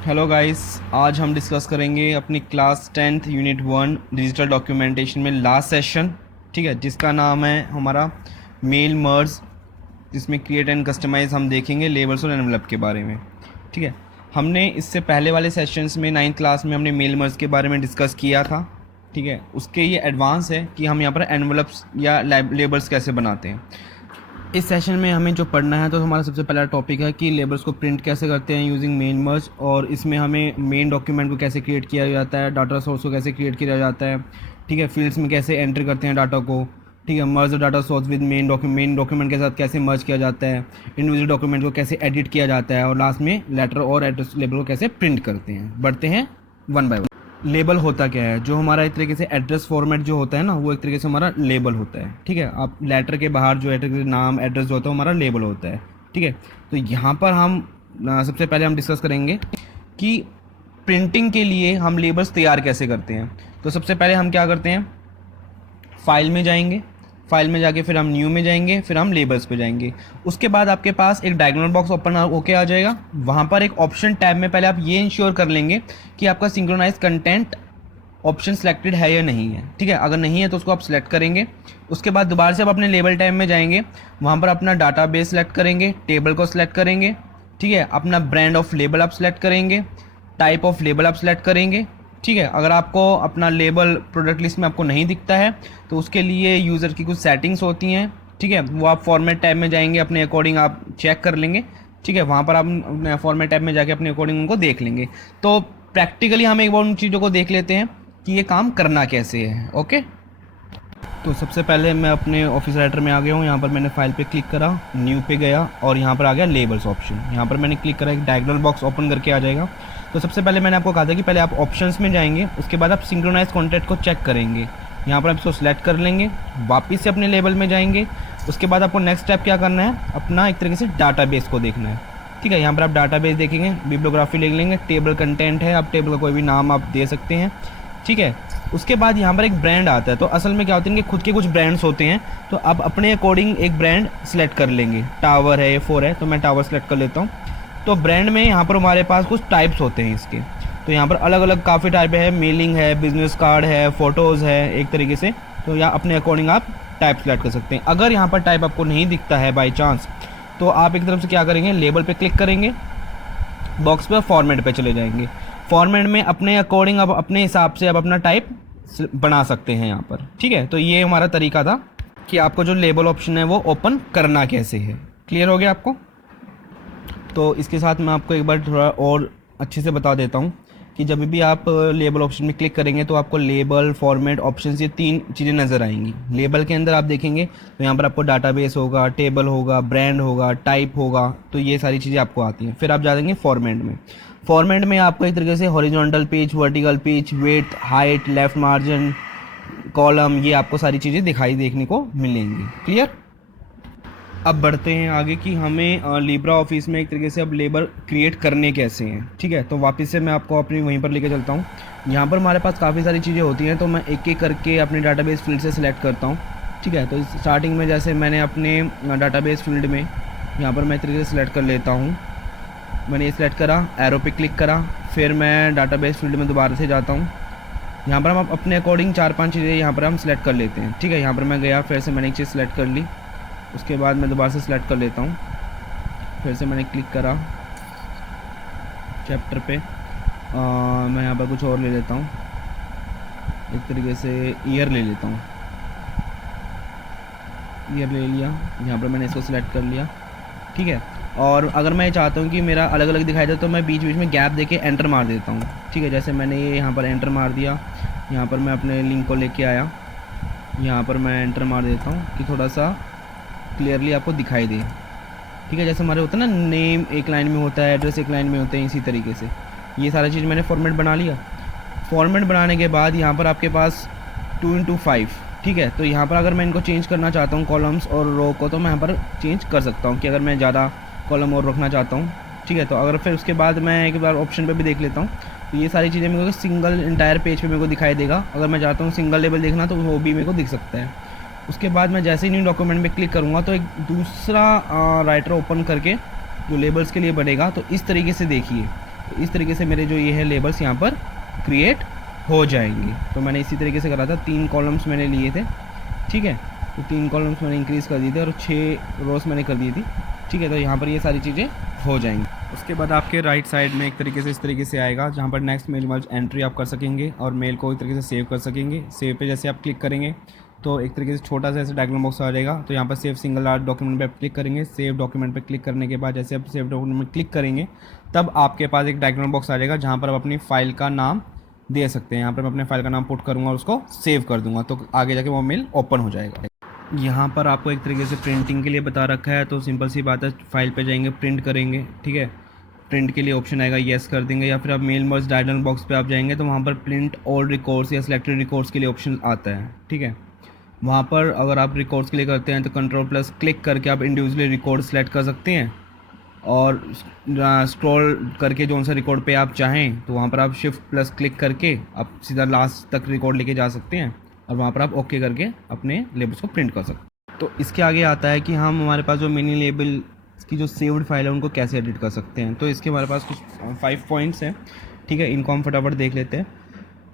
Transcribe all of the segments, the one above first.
Hello guys. आज हम discuss करेंगे अपनी class 10th unit 1 digital documentation में लास्ट सेशन, ठीक है, जिसका नाम है हमारा मेल मर्ज, जिसमें क्रिएट एंड कस्टमाइज़ हम देखेंगे लेबल्स और एनवलप के बारे में। ठीक है, हमने इससे पहले वाले सेशंस में 9th क्लास में हमने मेल मर्ज के बारे में डिस्कस किया था। ठीक है, उसके ये एडवांस है कि हम यहाँ पर एनवलप्स या लेबल्स कैसे बनाते हैं। इस सेशन में हमें जो पढ़ना है तो हमारा सबसे पहला टॉपिक है कि लेबल्स को प्रिंट कैसे करते हैं यूजिंग मेन मर्ज, और इसमें हमें मेन डॉक्यूमेंट को कैसे क्रिएट किया जाता है, डाटा सोर्स को कैसे क्रिएट किया जाता है, ठीक है, फील्ड्स में कैसे एंटर करते हैं डाटा को, ठीक है, merge data source with main document के साथ कैसे मर्ज किया जाता है, इंडिविजुअल डॉक्यूमेंट को कैसे एडिट किया जाता है, और लास्ट में लेटर और एड्रेस लेबल को कैसे प्रिंट करते हैं। बढ़ते हैं वन बाय वन। लेबल होता क्या है? जो हमारा एक तरीके से एड्रेस फॉर्मेट जो होता है ना, वो एक तरीके से हमारा लेबल होता है। ठीक है, आप लेटर के बाहर जो है नाम एड्रेस जो होता है हमारा लेबल होता है। ठीक है, तो यहाँ पर हम सबसे पहले हम डिस्कस करेंगे कि प्रिंटिंग के लिए हम लेबल्स तैयार कैसे करते हैं। तो सबसे पहले हम क्या करते हैं, फाइल में जाएंगे, फाइल में जाके फिर हम न्यू में जाएंगे, फिर हम लेबल्स पे जाएंगे। उसके बाद आपके पास एक डायगोनल बॉक्स ओपन होके आ जाएगा। वहाँ पर एक ऑप्शन टैब में पहले आप ये इंश्योर कर लेंगे कि आपका सिंक्रोनाइज कंटेंट ऑप्शन सेलेक्टेड है या नहीं है। ठीक है, अगर नहीं है तो उसको आप सिलेक्ट करेंगे। उसके बाद दोबारा से आप अपने लेबल टैब में जाएंगे, वहाँ पर अपना डाटाबेस सेलेक्ट करेंगे, टेबल को सिलेक्ट करेंगे, ठीक है, अपना ब्रांड ऑफ लेबल आप सिलेक्ट करेंगे, टाइप ऑफ लेबल आप सिलेक्ट करेंगे। ठीक है, अगर आपको अपना लेबल प्रोडक्ट लिस्ट में आपको नहीं दिखता है तो उसके लिए यूज़र की कुछ सेटिंग्स होती हैं। ठीक है, वो आप फॉर्मेट टैब में जाएंगे, अपने अकॉर्डिंग आप चेक कर लेंगे। ठीक है, वहाँ पर आप फॉर्मेट टैब में जाके अपने अकॉर्डिंग उनको देख लेंगे। तो प्रैक्टिकली हम एक बार उन चीज़ों को देख लेते हैं कि ये काम करना कैसे है। ओके, तो सबसे पहले मैं अपने ऑफिस राइटर में आ गया हूँ। यहाँ पर मैंने फाइल पे क्लिक करा, न्यू पे गया और यहाँ पर आ गया लेबल्स ऑप्शन। यहाँ पर मैंने क्लिक करा, एक डायगोनल बॉक्स ओपन करके आ जाएगा। तो सबसे पहले मैंने आपको कहा था कि पहले आप ऑप्शंस में जाएंगे, उसके बाद आप सिंक्रोनाइज कॉन्टेंट को चेक करेंगे। यहाँ पर आप इसको सिलेक्ट कर लेंगे, वापस से अपने लेबल में जाएंगे। उसके बाद आपको नेक्स्ट स्टेप क्या करना है, अपना एक तरीके से डाटाबेस को देखना है। ठीक है, यहाँ पर आप डाटाबेस देखेंगे, बिब्लियोग्राफी लिख लेंगे, टेबल कंटेंट है, आप टेबल का कोई भी नाम आप दे सकते हैं। ठीक है, उसके बाद यहाँ पर एक ब्रांड आता है। तो असल में क्या होता है कि खुद के कुछ ब्रांड्स होते हैं, तो आप अपने अकॉर्डिंग एक ब्रांड सेलेक्ट कर लेंगे। टावर है, A4 है, तो मैं टावर सेलेक्ट कर लेता हूँ। तो ब्रांड में यहाँ पर हमारे पास कुछ टाइप्स होते हैं इसके। तो यहाँ पर अलग अलग काफ़ी टाइप है, मेलिंग है, बिजनेस कार्ड है, फ़ोटोज़ है एक तरीके से। तो यहाँ अपने अकॉर्डिंग आप टाइप सेलेक्ट कर सकते हैं। अगर यहाँ पर टाइप आपको नहीं दिखता है बाई चांस, तो आप एक तरफ से क्या करेंगे, लेबल पे क्लिक करेंगे, बॉक्स पे फॉर्मेट पे चले जाएंगे। फॉर्मेट में अपने अकॉर्डिंग आप अपने हिसाब से आप अपना टाइप बना सकते हैं यहाँ पर। ठीक है, तो ये हमारा तरीका था कि आपको जो लेबल ऑप्शन है वो ओपन करना कैसे है। क्लियर हो गया आपको? तो इसके साथ मैं आपको एक बार थोड़ा और अच्छे से बता देता हूँ कि जब भी आप लेबल ऑप्शन में क्लिक करेंगे तो आपको लेबल, फॉर्मेट, ऑप्शंस, ये तीन चीज़ें नज़र आएंगी। लेबल के अंदर आप देखेंगे तो यहाँ पर आपको डाटाबेस होगा, टेबल होगा, ब्रांड होगा, टाइप होगा, तो ये सारी चीज़ें आपको आती हैं। फिर आप जा देंगे फॉर्मेट में। फॉर्मेट में आपको एक तरीके से horizontal page, vertical page, width, height, left margin, column, ये आपको सारी चीज़ें देखने को मिलेंगी। क्लियर? अब बढ़ते हैं आगे कि हमें लिब्रा ऑफिस में एक तरीके से अब लेबल क्रिएट करने कैसे हैं। ठीक है, तो वापस से मैं आपको अपनी वहीं पर लेके चलता हूँ। यहाँ पर हमारे पास काफ़ी सारी चीज़ें होती हैं, तो मैं एक एक करके अपने डाटाबेस फील्ड से सिलेक्ट करता हूँ। ठीक है, तो स्टार्टिंग में जैसे मैंने अपने डाटाबेस फील्ड में यहाँ पर मैं एक तरीके से सिलेक्ट कर लेता हूँ। मैंने ये सिलेक्ट करा, एरो पे क्लिक करा, फिर मैं डाटाबेस फील्ड में दोबारा से जाता हूँ। यहाँ पर हम अपने अकॉर्डिंग 4-5 चीज़ें यहाँ पर हम सिलेक्ट कर लेते हैं। ठीक है, यहाँ पर मैं गया, फिर से मैंने एक चीज़ सिलेक्ट कर ली, उसके बाद मैं दोबारा से सिलेक्ट कर लेता हूँ, फिर से मैंने क्लिक करा चैप्टर पे। मैं यहाँ पर कुछ और ले लेता हूँ, एक तरीके से ईयर ले लेता हूँ। ईयर ले लिया, यहाँ पर मैंने इसको सिलेक्ट कर लिया। ठीक है, और अगर मैं चाहता हूँ कि मेरा अलग अलग दिखाई दे तो मैं बीच बीच में गैप देके एंटर मार देता हूँ। ठीक है, जैसे मैंने ये यहाँ पर एंटर मार दिया, यहाँ पर मैं अपने लिंक को लेके आया, यहाँ पर मैं एंटर मार देता हूँ कि थोड़ा सा क्लियरली आपको दिखाई दे। ठीक है, जैसे हमारे होता है ना, नेम एक लाइन में होता है, एड्रेस एक लाइन में होते हैं, इसी तरीके से ये सारा चीज़ मैंने फॉर्मेट बना लिया। फॉर्मेट बनाने के बाद यहाँ पर आपके पास 2x5, ठीक है, तो यहाँ पर अगर मैं इनको चेंज करना चाहता हूँ कॉलम्स और रो को, तो मैं यहाँ पर चेंज कर सकता हूँ कि अगर मैं ज़्यादा कॉलम और रखना चाहता हूँ। ठीक है, तो अगर फिर उसके बाद मैं एक बार ऑप्शन पे भी देख लेता हूँ, तो ये सारी चीज़ें मेरे को सिंगल इंटायर पेज पे मेरे को दिखाई देगा। अगर मैं चाहता हूँ सिंगल लेबल देखना तो वो भी मेरे को दिख सकता है। उसके बाद मैं जैसे ही न्यू डॉक्यूमेंट में क्लिक करूँगा तो एक दूसरा राइटर ओपन करके जो लेबल्स के लिए बनेगा। तो इस तरीके से देखिए, तो इस तरीके से मेरे जो ये है लेबल्स यहाँ पर क्रिएट हो जाएंगे। तो मैंने इसी तरीके से करा था, 3 कॉलम्स मैंने लिए थे, ठीक है। तो 3 कॉलम्स मैंने इंक्रीज़ कर दिए थे और 6 रोज़ मैंने कर दी थी, ठीक है। तो यहाँ पर ये सारी चीज़ें हो जाएंगी। उसके बाद आपके राइट साइड में एक तरीके से इस तरीके से आएगा, जहाँ पर नेक्स्ट मेल मर्ज एंट्री आप कर सकेंगे और मेल को एक तरीके से सेव कर सकेंगे। सेव पे जैसे आप क्लिक करेंगे तो एक तरीके से छोटा सा ऐसे डायग्राम बॉक्स आ जाएगा। तो यहाँ पर सेव सिंगल लार्ज डॉक्यूमेंट पे आप क्लिक करेंगे। सेव डॉक्यूमेंट पे क्लिक करने के बाद जैसे आप सेव डॉक्यूमेंट में क्लिक करेंगे तब आपके पास एक डायग्राम बॉक्स आ जाएगा, जहाँ पर आप अपनी फ़ाइल का नाम दे सकते हैं। यहाँ पर मैं अपने फाइल का नाम पुट करूँगा और उसको सेव कर दूँगा, तो आगे जाके वो मेल ओपन हो जाएगा। यहाँ पर आपको एक तरीके से प्रिंटिंग के लिए बता रखा है, तो सिंपल सी बात है, फाइल पे जाएंगे, प्रिंट करेंगे, ठीक है। प्रिंट के लिए ऑप्शन आएगा, येस कर देंगे, या फिर आप मेल मर्ज डायलॉग बॉक्स पे आप जाएंगे तो वहाँ पर प्रिंट ऑल रिकॉर्ड्स या सिलेक्टेड रिकॉर्ड्स के लिए ऑप्शन आता है, ठीक है। वहाँ पर अगर आप रिकॉर्ड्स के लिए करते हैं तो कंट्रोल प्लस क्लिक करके आप इंडिविजुअली रिकॉर्ड सेलेक्ट कर सकते हैं और स्क्रॉल करके जो सा रिकॉर्ड पे आप चाहें तो वहाँ पर आप शिफ्ट प्लस क्लिक करके आप सीधा लास्ट तक रिकॉर्ड लेके जा सकते हैं और वहाँ पर आप ओके करके अपने लेबल्स को प्रिंट कर सकते हैं। तो इसके आगे आता है कि हम हमारे पास जो मिनी लेबल की जो सेव्ड फाइल है उनको कैसे एडिट कर सकते हैं। तो इसके हमारे पास कुछ 5 पॉइंट्स हैं, ठीक है। इनको हम फटाफट देख लेते हैं।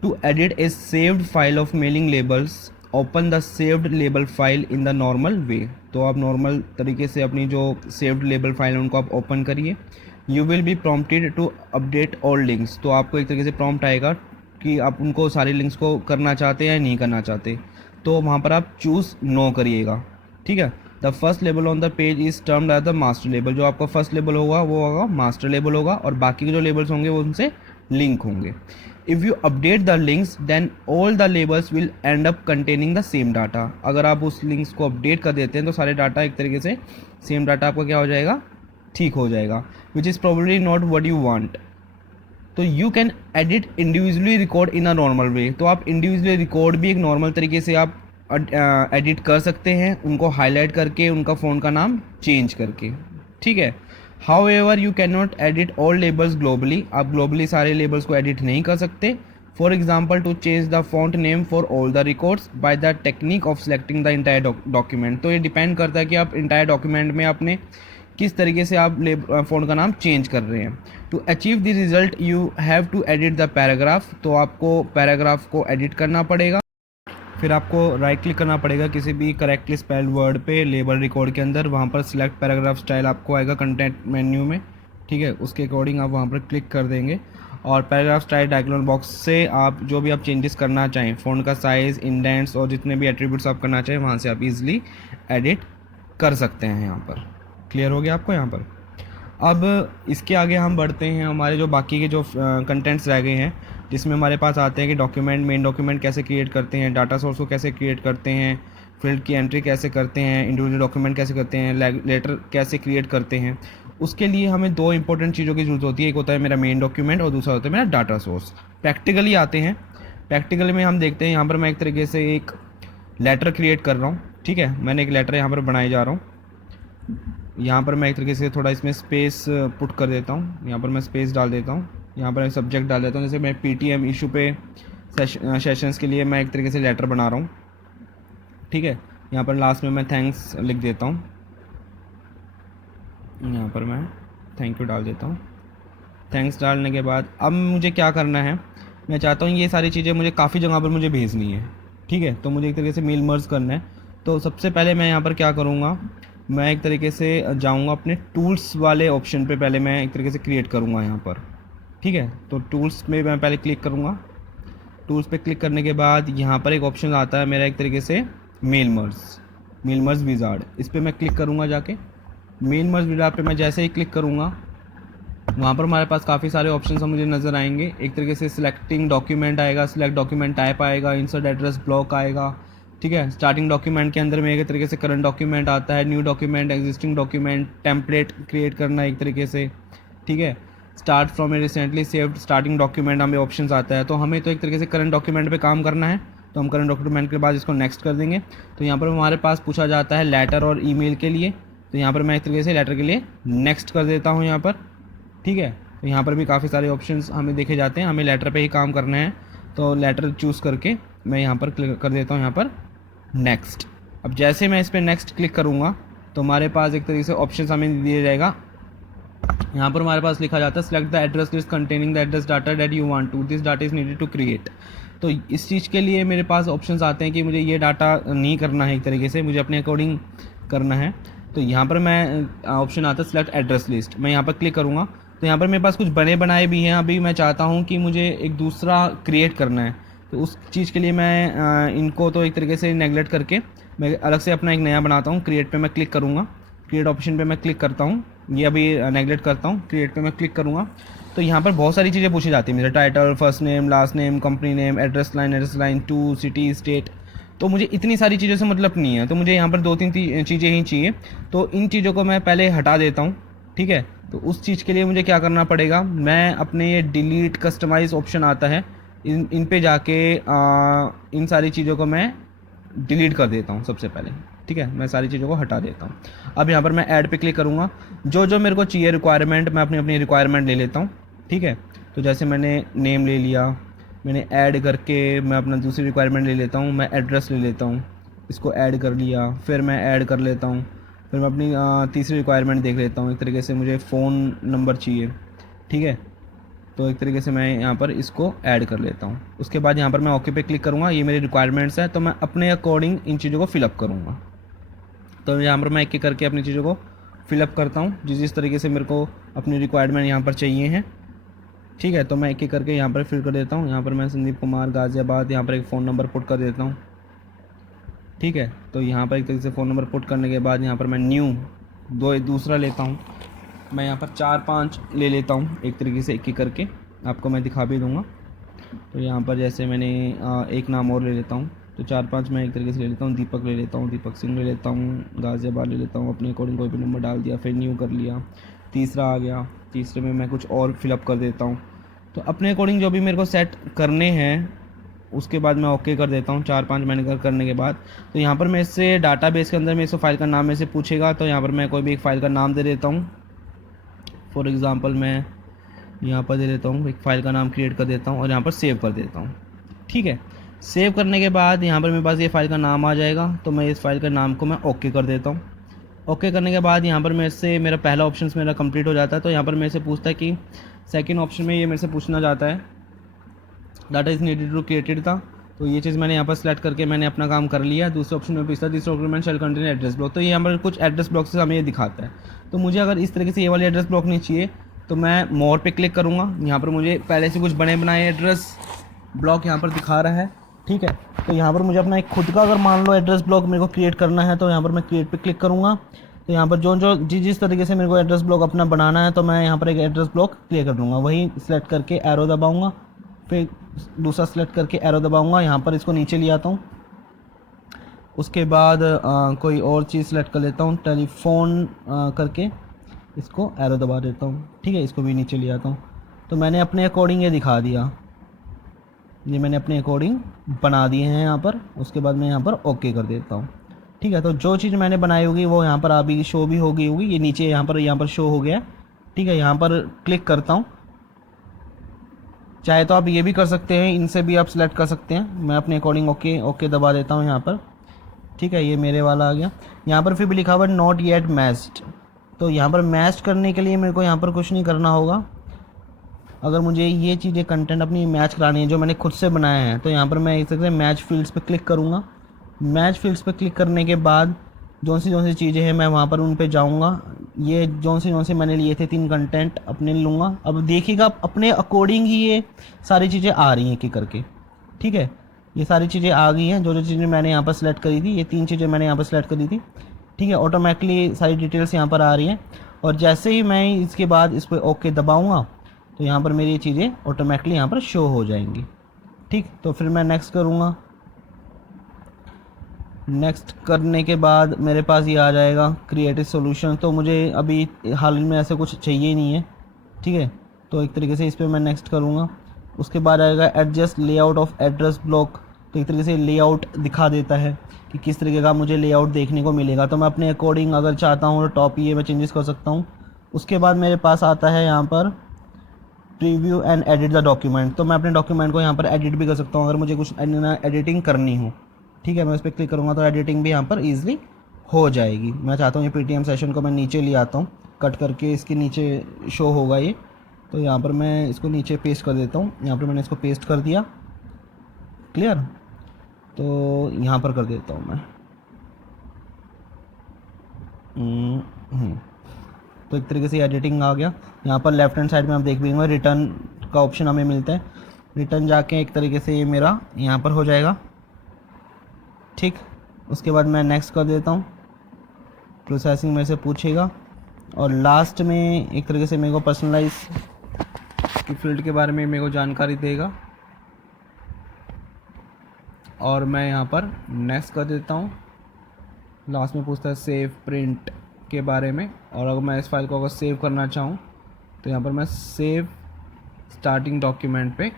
To edit a saved file of mailing labels, open the saved label file in the normal way. तो आप नॉर्मल तरीके से अपनी जो सेव्ड लेबल फाइल है उनको आप ओपन करिए। You will be prompted to update all links. तो आपको एक तरीके से प्रॉम्प्ट आएगा कि आप उनको सारे लिंक्स को करना चाहते हैं या नहीं करना चाहते, तो वहाँ पर आप चूज़ नो करिएगा, ठीक है। The first label on the page is termed as the master label. जो आपका फर्स्ट लेबल होगा वो होगा मास्टर लेबल होगा और बाकी के जो लेबल्स होंगे वो उनसे लिंक होंगे। If you update the links then all the labels will end up containing the same data. अगर आप उस लिंक्स को अपडेट कर देते हैं तो सारे डाटा एक तरीके से सेम डाटा आपका क्या हो जाएगा, ठीक हो जाएगा, which is probably not what you want. तो you can edit individually record in a normal way. तो आप इंडिविजुअली रिकॉर्ड भी एक नॉर्मल तरीके से आप एडिट कर सकते हैं, उनको हाईलाइट करके उनका फ़ोन का नाम चेंज करके, ठीक है। However you can not edit all labels globally. आप ग्लोबली सारे लेबल्स को एडिट नहीं कर सकते। For example to change the font name for all the records by the technique of selecting the entire document. तो ये depend करता है कि आप इंटायर डॉक्यूमेंट में आपने किस तरीके से आप फ़ॉन्ट का नाम चेंज कर रहे हैं। To achieve the result you have to edit the paragraph. तो आपको पैराग्राफ को एडिट करना पड़ेगा, फिर आपको राइट क्लिक करना पड़ेगा किसी भी करेक्टली स्पेल्ड वर्ड पे लेबल रिकॉर्ड के अंदर। वहाँ पर सिलेक्ट पैराग्राफ स्टाइल आपको आएगा कंटेंट मेन्यू में, ठीक है। उसके अकॉर्डिंग आप वहाँ पर क्लिक कर देंगे और पैराग्राफ स्टाइल डायग्राम बॉक्स से आप जो भी आप चेंजेस करना चाहें, फ़ॉन्ट का साइज़, इंडेंट्स और जितने भी एट्रीब्यूट्स आप करना चाहें वहाँ से आप इजीली एडिट कर सकते हैं। यहाँ पर क्लियर हो गया आपको यहाँ पर। अब इसके आगे हम बढ़ते हैं, हमारे जो बाकी के जो कंटेंट्स रह गए हैं जिसमें हमारे पास आते हैं कि डॉक्यूमेंट, मेन डॉक्यूमेंट कैसे क्रिएट करते हैं, डाटा सोर्स को कैसे क्रिएट करते हैं, फील्ड की एंट्री कैसे करते हैं, इंडिविजुअल डॉक्यूमेंट कैसे करते हैं, लेटर कैसे क्रिएट करते हैं। उसके लिए हमें 2 इंपॉर्टेंट चीज़ों की ज़रूरत होती है, एक होता है मेरा मेन डॉक्यूमेंट और दूसरा होता है मेरा डाटा सोर्स। प्रैक्टिकली आते हैं, प्रैक्टिकल में हम देखते हैं यहाँ पर मैं एक तरीके से एक लेटर क्रिएट कर रहा हूँ, ठीक है। मैंने एक लेटर यहाँ पर बनाए जा रहा हूँ। यहाँ पर मैं एक तरीके से थोड़ा इसमें स्पेस पुट कर देता हूँ, यहाँ पर मैं स्पेस डाल देता हूँ, यहाँ पर मैं सब्जेक्ट डाल देता हूँ। जैसे मैं PTM इशू पे सेशंस के लिए मैं एक तरीके से लेटर बना रहा हूँ, ठीक है। यहाँ पर लास्ट में मैं थैंक्स लिख देता हूँ, यहाँ पर मैं थैंक यू डाल देता हूँ। थैंक्स डालने के बाद अब मुझे क्या करना है, मैं चाहता हूँ ये सारी चीज़ें मुझे काफ़ी जगह पर मुझे भेजनी है, ठीक है। तो मुझे एक तरीके से मेल मर्ज करना है। तो सबसे पहले मैं यहाँ पर क्या करूँगा, मैं एक तरीके से जाऊँगा अपने टूल्स वाले ऑप्शन पे, पहले मैं एक तरीके से क्रिएट करूँगा यहाँ पर, ठीक है। तो टूल्स में मैं पहले क्लिक करूँगा। टूल्स पे क्लिक करने के बाद यहाँ पर एक ऑप्शन आता है मेरा एक तरीके से मेल मर्ज विजार्ड। इस पर मैं क्लिक करूँगा जाके। मेल मर्ज विजार्ड पे मैं जैसे ही क्लिक करूँगा वहाँ पर हमारे पास काफ़ी सारे ऑप्शन मुझे नज़र आएंगे। एक तरीके से सिलेक्टिंग डॉक्यूमेंट आएगा, सिलेक्ट डॉक्यूमेंट टाइप आएगा, इंसर्ट एड्रेस ब्लॉक आएगा, ठीक है। स्टार्टिंग डॉक्यूमेंट के अंदर में एक तरीके से करंट डॉक्यूमेंट आता है, new document, existing document, template create करना एक तरीके से, ठीक है। Start from A recently saved starting document हमें ऑप्शंस आता है। तो हमें तो एक तरीके से करंट डॉक्यूमेंट पे काम करना है, तो हम करंट डॉक्यूमेंट के बाद इसको नेक्स्ट कर देंगे। तो यहाँ पर हमारे पास पूछा जाता है लेटर और ईमेल के लिए, तो यहाँ पर मैं एक तरीके से लेटर के लिए नेक्स्ट कर देता हूँ यहाँ पर, ठीक है। तो यहाँ पर भी काफ़ी सारे ऑप्शंस हमें देखे जाते हैं, हमें लेटर पे ही काम करना है तो लेटर चूज़ करके मैं यहाँ पर क्लिक कर देता हूँ यहाँ पर नेक्स्ट। अब जैसे मैं इस पर नेक्स्ट क्लिक करूँगा तो हमारे पास एक तरीके से ऑप्शन हमें दिया जाएगा यहाँ पर हमारे पास लिखा जाता है select the address list containing the address data that you want to, this data is needed to create. तो इस चीज़ के लिए मेरे पास ऑप्शंस आते हैं कि मुझे ये डाटा नहीं करना है, एक तरीके से मुझे अपने अकॉर्डिंग करना है। तो यहाँ पर मैं ऑप्शन आता है सेलेक्ट एड्रेस लिस्ट, मैं यहाँ पर क्लिक करूँगा तो यहाँ पर मेरे पास कुछ बने बनाए भी हैं। अभी मैं चाहता हूँ कि मुझे एक दूसरा क्रिएट करना है, तो उस चीज़ के लिए मैं इनको तो एक तरीके से नेगलेक्ट करके मैं अलग से अपना एक नया बनाता हूँ। क्रिएट पे मैं क्लिक करूँगा, क्रिएट ऑप्शन पे मैं क्लिक करता हूँ, ये अभी नेगलेक्ट करता हूँ। क्रिएट पे मैं क्लिक करूँगा तो यहाँ पर बहुत सारी चीज़ें पूछी जाती है, मेरा title, first name, last name, company name, address line, two, city, state. तो मुझे इतनी सारी चीज़ों से मतलब नहीं है, तो मुझे यहाँ पर 2-3 चीज़ें ही चाहिए। तो इन चीज़ों को मैं पहले हटा देता हूँ, ठीक है। तो उस चीज़ के लिए मुझे क्या करना पड़ेगा, मैं अपने ये डिलीट कस्टमाइज ऑप्शन आता है, इन पे जाके इन सारी चीज़ों को मैं डिलीट कर देता हूँ सबसे पहले, ठीक है। मैं सारी चीज़ों को हटा देता हूँ। अब यहाँ पर मैं ऐड पे क्लिक करूँगा, जो जो मेरे को चाहिए रिक्वायरमेंट मैं अपनी अपनी रिक्वायरमेंट ले लेता हूँ, ठीक है। तो जैसे मैंने नेम ले लिया, मैंने ऐड करके मैं अपना दूसरी रिक्वायरमेंट ले लेता हूँ, मैं एड्रेस ले लेता हूँ, इसको ऐड कर लिया, फिर मैं ऐड कर लेता हूँ, फिर मैं अपनी तीसरी रिक्वायरमेंट देख लेता हूँ। एक तरीके से मुझे फ़ोन नंबर चाहिए, ठीक है। तो एक तरीके से मैं यहाँ पर इसको ऐड कर लेता हूँ। उसके बाद यहाँ पर मैं ओके पे क्लिक करूँगा, ये मेरी रिक्वायरमेंट्स है, तो मैं अपने अकॉर्डिंग इन चीज़ों को फिलअप करूँगा। तो यहाँ पर मैं एक एक करके अपनी चीज़ों को फिलअप करता हूँ, जिस तरीके से मेरे को अपनी रिक्वायरमेंट यहाँ पर चाहिए हैं, ठीक है। तो मैं एक एक करके यहाँ पर फिल कर देता हूँ। यहाँ पर मैं संदीप कुमार गाज़ियाबाद, यहाँ पर एक फ़ोन नंबर पुट कर देता हूँ, ठीक है। तो यहाँ पर एक तरीके से फ़ोन नंबर पुट करने के बाद यहाँ पर मैं न्यू दूसरा लेता हूँ, मैं यहाँ पर 4-5 ले लेता हूँ, एक तरीके से एक एक करके आपको मैं दिखा भी दूँगा। तो यहाँ पर जैसे मैंने एक नाम और ले लेता हूँ, तो 4-5 मैं एक तरीके से ले लेता हूँ। दीपक ले लेता हूँ, दीपक सिंह ले लेता हूँ, गाज़ियाबाद ले लेता हूँ, अपने अकॉर्डिंग कोई भी नंबर डाल दिया, फिर न्यू कर लिया। तीसरा आ गया, तीसरे में मैं कुछ और फिलअप कर देता हूँ। तो अपने अकॉर्डिंग जो भी मेरे को सेट करने हैं उसके बाद मैं ओके कर देता हूँ। 4-5 मैंने करने के बाद तो यहाँ पर मैं इससे डाटाबेस के अंदर में इसको फाइल का नाम में से पूछेगा, तो यहाँ पर मैं कोई भी एक फ़ाइल का नाम दे देता हूँ। फॉर एग्ज़ाम्पल मैं यहाँ पर दे देता हूँ, एक फ़ाइल का नाम क्रिएट कर देता हूँ और यहाँ पर सेव कर देता हूँ, ठीक है। सेव करने के बाद यहाँ पर मेरे पास ये फ़ाइल का नाम आ जाएगा, तो मैं इस फाइल का नाम को मैं ओके कर देता हूँ। ओके करने के बाद यहाँ पर मेरे से मेरा पहला ऑप्शन मेरा कंप्लीट हो जाता है। तो यहाँ पर मेरे से पूछता है कि सेकंड ऑप्शन में ये मेरे से पूछना चाहता है data is needed to created था, तो ये चीज़ मैंने यहाँ पर सेलेक्ट करके मैंने अपना काम कर लिया। दूसरे ऑप्शन में पूछता है this document shall contain address block, तो ये यहाँ पर कुछ एड्रेस ब्लॉक से हमें ये दिखाता है। तो मुझे अगर इस तरीके से ये वाली एड्रेस ब्लॉक नहीं चाहिए तो मैं मोर पे क्लिक करूँगा। यहाँ पर मुझे पहले से कुछ बने बनाए एड्रेस ब्लॉक यहाँ पर दिखा रहा है, ठीक है। तो यहाँ पर मुझे अपना एक खुद का अगर मान लो एड्रेस ब्लॉक मेरे को क्रिएट करना है, तो यहाँ पर मैं क्रिएट पे क्लिक करूँगा। तो यहाँ पर जो जिस तरीके से मेरे को एड्रेस ब्लॉक अपना बनाना है, तो मैं यहाँ पर एक एड्रेस ब्लॉक क्रिएट कर दूँगा। वही सिलेक्ट करके एरो दबाऊँगा, फिर दूसरा सेलेक्ट करके एरो दबाऊँगा, यहाँ पर इसको नीचे ले आता हूँ। उसके बाद कोई और चीज़ सेलेक्ट कर लेता हूँ, टेलीफोन करके इसको एरो दबा देता हूँ, ठीक है। इसको भी नीचे ले आता हूँ। तो मैंने अपने अकॉर्डिंग ये दिखा दिया, ये मैंने अपने अकॉर्डिंग बना दिए हैं यहाँ पर। उसके बाद मैं यहाँ पर ओके कर देता हूँ, ठीक है। तो जो चीज़ मैंने बनाई होगी वो यहाँ पर अभी शो भी होगी ये नीचे यहाँ पर शो हो गया, ठीक है। यहाँ पर क्लिक करता हूँ। चाहे तो आप ये भी कर सकते हैं, इनसे भी आप सिलेक्ट कर सकते हैं। मैं अपने अकॉर्डिंग ओके दबा देता हूँ यहाँ पर, ठीक है। ये मेरे वाला आ गया। यहाँ पर फिर भी लिखा हुआ है नॉट येट मैच्ड, तो यहाँ पर मैच करने के लिए मेरे को यहाँ पर कुछ नहीं करना होगा। अगर मुझे ये चीज़ें कंटेंट अपनी मैच करानी है जो मैंने खुद से बनाया है, तो यहाँ पर मैं एक तरह से मैच फील्ड्स पे क्लिक करूँगा। मैच फील्ड्स पे क्लिक करने के बाद जो सी चीज़ें हैं मैं वहाँ पर उन पे जाऊँगा। ये जो सी मैंने लिए थे 3 कंटेंट अपने लूँगा। अब देखिएगा अपने अकॉर्डिंग ही ये सारी चीज़ें आ रही हैं कि करके, ठीक है। ये सारी चीज़ें आ गई हैं, जो चीज़ें मैंने यहाँ पर सेलेक्ट करी थी, ये 3 चीज़ें मैंने यहाँ पर सेलेक्ट करी थी, ठीक है। ऑटोमेटिकली सारी डिटेल्स यहाँ पर आ रही हैं। और जैसे ही मैं इसके बाद इस पर ओके दबाऊँगा तो यहाँ पर मेरी चीज़ें ऑटोमेटिकली यहाँ पर शो हो जाएंगी, ठीक। तो फिर मैं नेक्स्ट करूँगा। नेक्स्ट करने के बाद मेरे पास ये आ जाएगा क्रिएटिव सॉल्यूशन। तो मुझे अभी हाल में ऐसे कुछ चाहिए ही नहीं है, ठीक है। तो एक तरीके से इस पर मैं नेक्स्ट करूँगा। उसके बाद आएगा adjust layout of address block, तो एक तरीके से लेआउट दिखा देता है कि किस तरीके का मुझे लेआउट देखने को मिलेगा। तो मैं अपने अकॉर्डिंग अगर चाहता हूँ तो टॉप ये मैं चेंजेस कर सकता हूँ। उसके बाद मेरे पास आता है यहाँ पर preview and edit the document, तो मैं अपने डॉक्यूमेंट को यहाँ पर एडिट भी कर सकता हूँ अगर मुझे कुछ एडिटिंग करनी हो, ठीक है। मैं उस पर क्लिक करूँगा तो एडिटिंग भी यहाँ पर ईजिली हो जाएगी। मैं चाहता हूँ ये पीटीएम सेशन को मैं नीचे ले आता हूँ, कट करके इसके नीचे शो होगा ये। तो यहाँ पर मैं इसको नीचे पेस्ट कर देता हूँ। यहाँ पर मैंने इसको पेस्ट कर दिया, क्लियर। तो यहाँ पर कर देता हूँ मैं। तो एक तरीके से एडिटिंग आ गया। यहाँ पर लेफ्ट हैंड साइड में आप देख लेंगे रिटर्न का ऑप्शन हमें मिलता है। रिटर्न जाके एक तरीके से ये मेरा यहाँ पर हो जाएगा, ठीक। उसके बाद मैं नेक्स्ट कर देता हूँ, प्रोसेसिंग मेरे से पूछेगा और लास्ट में एक तरीके से मेरे को पर्सनलाइज की फील्ड के बारे में मेरे को जानकारी देगा और मैं यहाँ पर नेक्स्ट कर देता हूँ। लास्ट में पूछता है सेव प्रिंट के बारे में, और अगर मैं इस फाइल को अगर सेव करना चाहूँ तो यहाँ पर मैं सेव स्टार्टिंग डॉक्यूमेंट पे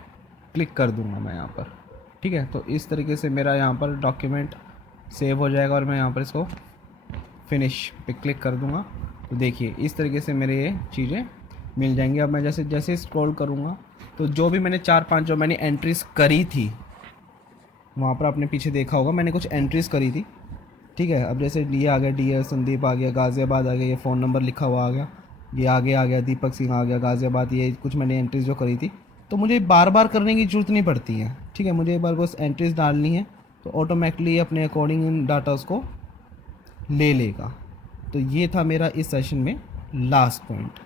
क्लिक कर दूँगा मैं यहाँ पर, ठीक है। तो इस तरीके से मेरा यहाँ पर डॉक्यूमेंट सेव हो जाएगा और मैं यहाँ पर इसको फिनिश पे क्लिक कर दूँगा। तो देखिए इस तरीके से मेरे ये चीज़ें मिल जाएंगी। अब मैं जैसे जैसे स्क्रॉल करूँगा तो जो भी मैंने 4-5 जो मैंने एंट्रीज़ करी थी वहाँ पर आपने पीछे देखा होगा मैंने कुछ एंट्रीज़ करी थी, ठीक है। अब जैसे ये आ गया डियर संदीप आ गया, गाज़ियाबाद आ गया, ये फ़ोन नंबर लिखा हुआ आ गया, ये आगे आ गया दीपक सिंह आ गया गाज़ियाबाद, ये कुछ मैंने एंट्रीज़ जो करी थी। तो मुझे बार बार करने की ज़रूरत नहीं पड़ती है, ठीक है। मुझे एक बार बस एंट्रीज़ डालनी है तो ऑटोमेटिकली अपने अकॉर्डिंग इन डाटा उसको ले लेगा। तो ये था मेरा इस सेशन में लास्ट पॉइंट,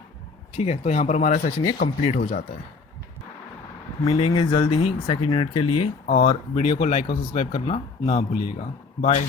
ठीक है। तो यहाँ पर हमारा सेशन ये कंप्लीट हो जाता है। मिलेंगे जल्दी ही सेकंड यूनिट के लिए, और वीडियो को लाइक और सब्सक्राइब करना ना भूलिएगा। बाय।